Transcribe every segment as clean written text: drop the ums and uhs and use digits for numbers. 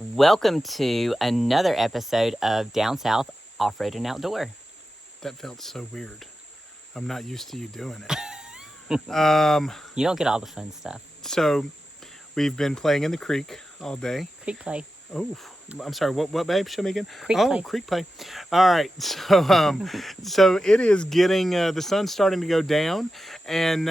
Welcome to another episode of Down South Off-Road and Outdoor. That felt so weird. I'm not used to you doing it. You don't get all the fun stuff. So we've been playing in the creek all day. Creek play. Oh, I'm sorry. What, babe? Show me again. Creek play. Creek play. All right. So, so it is getting the sun's starting to go down, and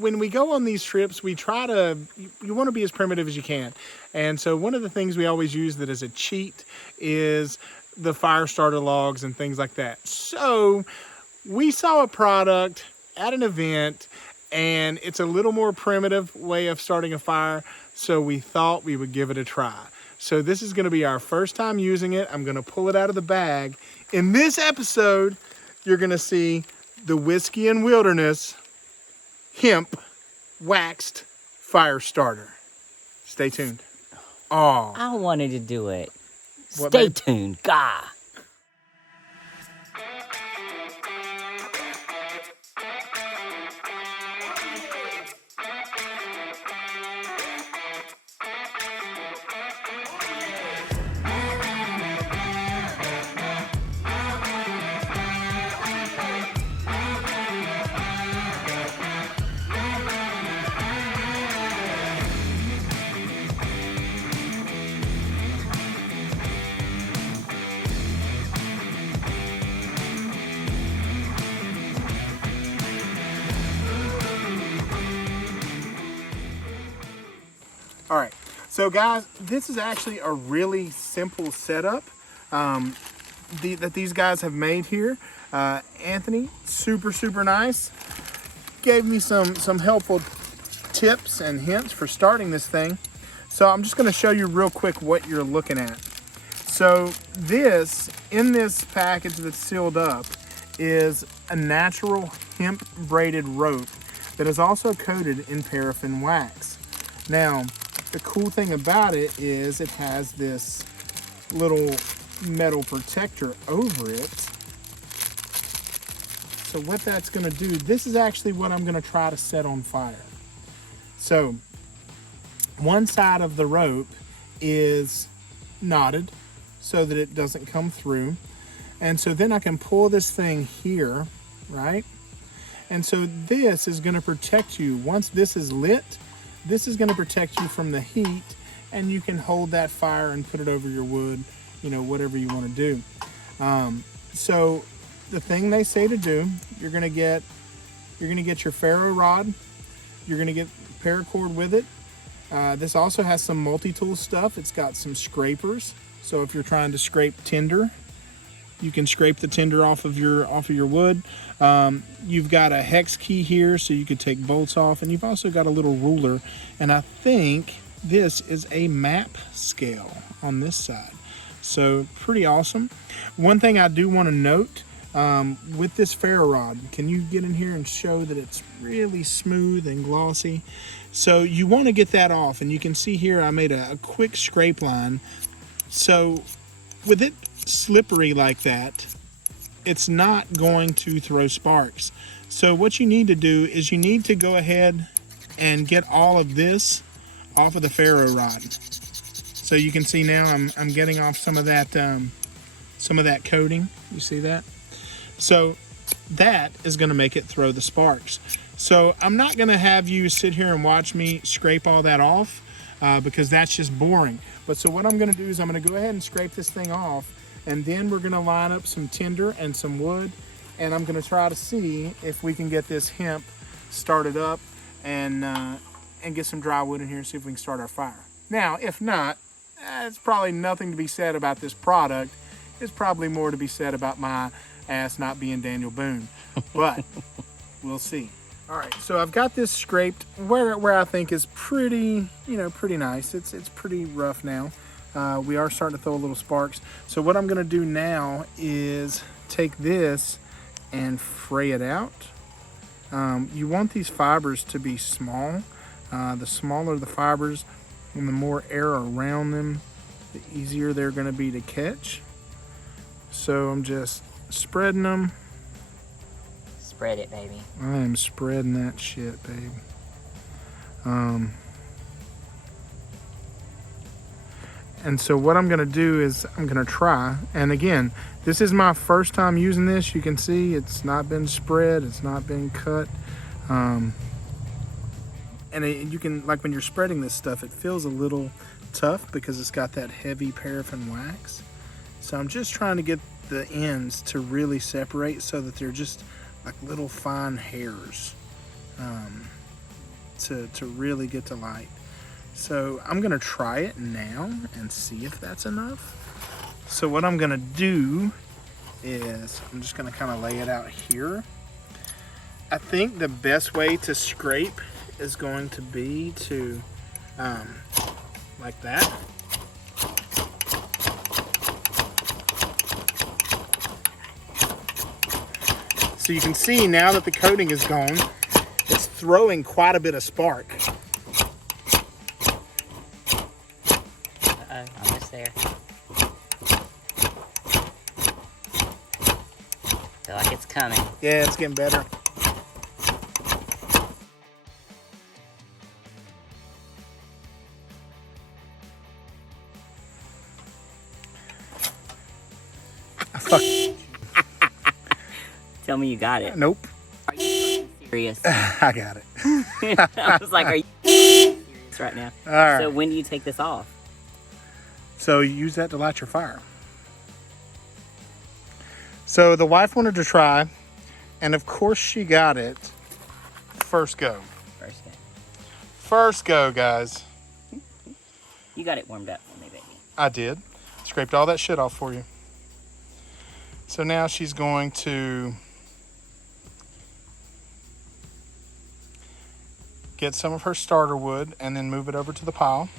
when we go on these trips, we try to. You want to be as primitive as you can, and so one of the things we always use that as a cheat is the fire starter logs and things like that. So we saw a product at an event, and it's a little more primitive way of starting a fire. So we thought we would give it a try. So this is going to be our first time using it. I'm going to pull it out of the bag. In this episode, you're going to see the Whiskey and Wilderness Hemp Waxed Fire Starter. Stay tuned. Oh, I wanted to do it. What, Stay babe? tuned. Gah. all right. So guys, this is actually a really simple setup that these guys have made here. Anthony, super nice. Gave me some helpful tips and hints for starting this thing. So I'm just going to show you real quick what you're looking at. So in this package that's sealed up is a natural hemp braided rope that is also coated in paraffin wax. Now, the cool thing about it is it has this little metal protector over it. So what that's going to do, this is actually what I'm going to try to set on fire. So one side of the rope is knotted so that it doesn't come through. And so then I can pull this thing here, right? And so this is going to protect you. Once this is lit, this is going to protect you from the heat, and you can hold that fire and put it over your wood, whatever you want to do. So the thing they say to do, you're going to get your ferro rod. You're going to get paracord with it. This also has some multi-tool stuff. It's got some scrapers. So if you're trying to scrape tinder, you can scrape the tinder off of your wood. You've got a hex key here, so you could take bolts off, and you've also got a little ruler. And I think this is a map scale on this side. So pretty awesome. One thing I do want to note with this ferro rod, can you get in here and show that it's really smooth and glossy? So you want to get that off, and you can see here I made a quick scrape line. So with it slippery like that, it's not going to throw sparks. So what you need to do is you need to go ahead and get all of this off of the ferro rod. So you can see now I'm getting off some of that coating. You see that? So that is going to make it throw the sparks. So I'm not going to have you sit here and watch me scrape all that off because that's just boring. But so what I'm going to do is I'm going to go ahead and scrape this thing off, and then we're going to line up some tinder and some wood, and I'm going to try to see if we can get this hemp started up and get some dry wood in here and see if we can start our fire. Now, if not, it's probably nothing to be said about this product. It's probably more to be said about my ass not being Daniel Boone, but we'll see. All right, so I've got this scraped where I think is pretty nice. It's pretty rough now. We are starting to throw a little sparks. So what I'm gonna do now is take this and fray it out. You want these fibers to be small. The smaller the fibers and the more air around them, the easier they're gonna be to catch. So I'm just spreading them. Spread it, baby. I am spreading that shit, babe. And so what I'm gonna do is I'm gonna try, and again, this is my first time using this. You can see it's not been spread, it's not been cut. You can, like when you're spreading this stuff, it feels a little tough because it's got that heavy paraffin wax. So I'm just trying to get the ends to really separate so that they're just like little fine hairs to really get to light. So I'm gonna try it now and see if that's enough. So what I'm gonna do is I'm just gonna kind of lay it out here. I think the best way to scrape is going to be to like that. So you can see now that the coating is gone, it's throwing quite a bit of spark. Almost there. Feel like it's coming. Yeah, it's getting better. Tell me you got it. Nope. Are you serious? I got it. I was like, are you serious right now? All right. So when do you take this off? So you use that to light your fire. So the wife wanted to try, and of course she got it. First go. First go. First go, guys. You got it warmed up for me, baby. I did. Scraped all that shit off for you. So now she's going to get some of her starter wood and then move it over to the pile.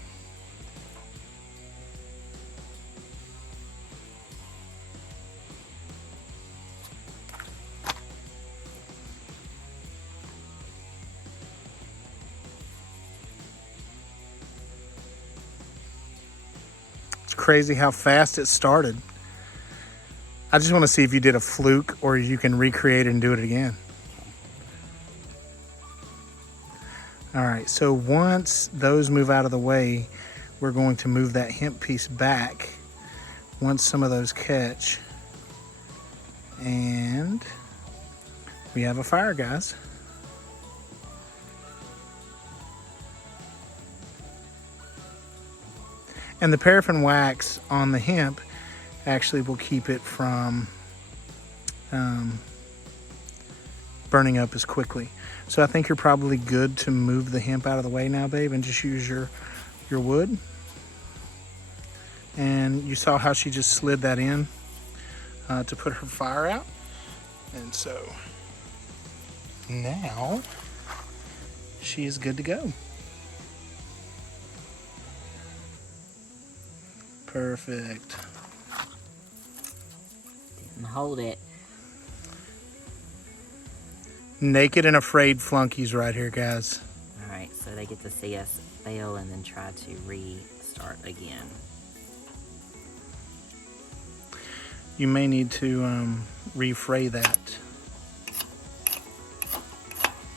It's crazy how fast it started. I just want to see if you did a fluke or you can recreate it and do it again. All right, so once those move out of the way, we're going to move that hemp piece back once some of those catch. And we have a fire, guys. And the paraffin wax on the hemp actually will keep it from burning up as quickly. So I think you're probably good to move the hemp out of the way now, babe, and just use your wood. And you saw how she just slid that in to put her fire out. And so now she is good to go. Perfect. Didn't hold it. Naked and afraid flunkies right here, guys. All right, so they get to see us fail and then try to restart again. You may need to refray that.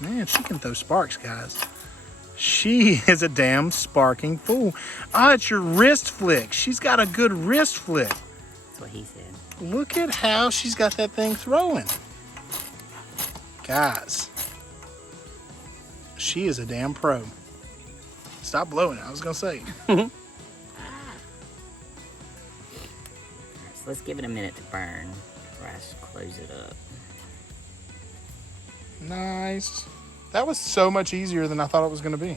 Man, she can throw sparks, guys. She is a damn sparking fool. Ah, it's your wrist flick. She's got a good wrist flick. That's what he said. Look at how she's got that thing throwing. Guys, she is a damn pro. Stop blowing it, I was gonna say. Alright, so let's give it a minute to burn before I close it up. Nice. That was so much easier than I thought it was gonna be.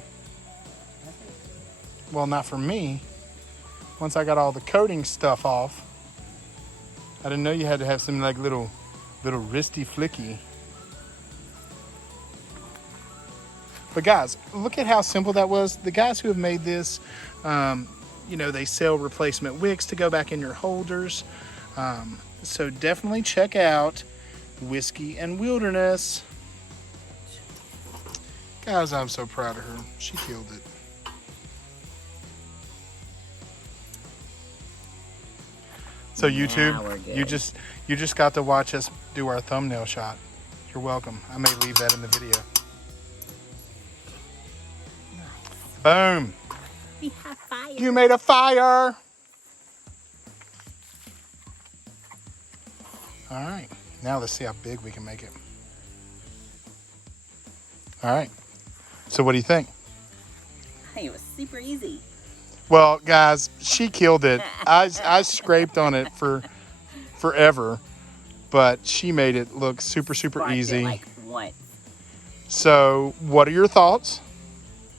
Well, not for me. Once I got all the coating stuff off, I didn't know you had to have some like little wristy flicky. But guys, look at how simple that was. The guys who have made this, you know, they sell replacement wicks to go back in your holders. So definitely check out Whiskey and Wilderness. Guys, I'm so proud of her. She killed it. So YouTube, you just got to watch us do our thumbnail shot. You're welcome. I may leave that in the video. Boom. We have fire. You made a fire. All right. Now let's see how big we can make it. All right. So what do you think? I think it was super easy. Well, guys, she killed it. I scraped on it for forever, but she made it look super Sparked easy. it like once. So what are your thoughts?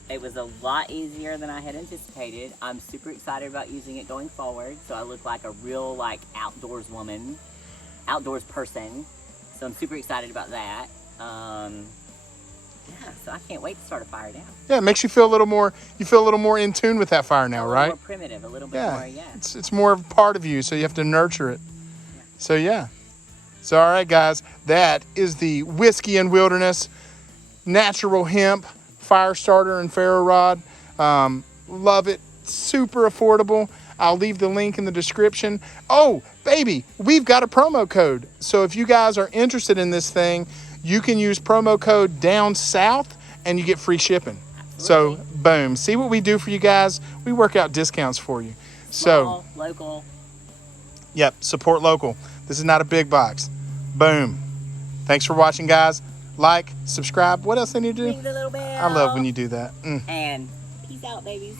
It was a lot easier than I had anticipated. I'm super excited about using it going forward. So I look like a real like outdoors woman, outdoors person. So I'm super excited about that. Yeah, so I can't wait to start a fire down. Yeah, it makes you feel a little more. You feel a little more in tune with that fire now, A right? little more primitive, a little bit more, yeah. It's more of a part of you, so you have to nurture it. Yeah. So yeah. So all right, guys, that is the Whiskey and Wilderness natural hemp fire starter and ferro rod. Love it. Super affordable. I'll leave the link in the description. Oh, baby, we've got a promo code. So if you guys are interested in this thing, you can use promo code down south and you get free shipping. Absolutely. So boom. See what we do for you guys? We work out discounts for you. Small, local. Yep, support local. This is not a big box. Boom. Thanks for watching, guys. Like, subscribe. What else they need to do? Ring the little bell. I love when you do that. And peace out, babies.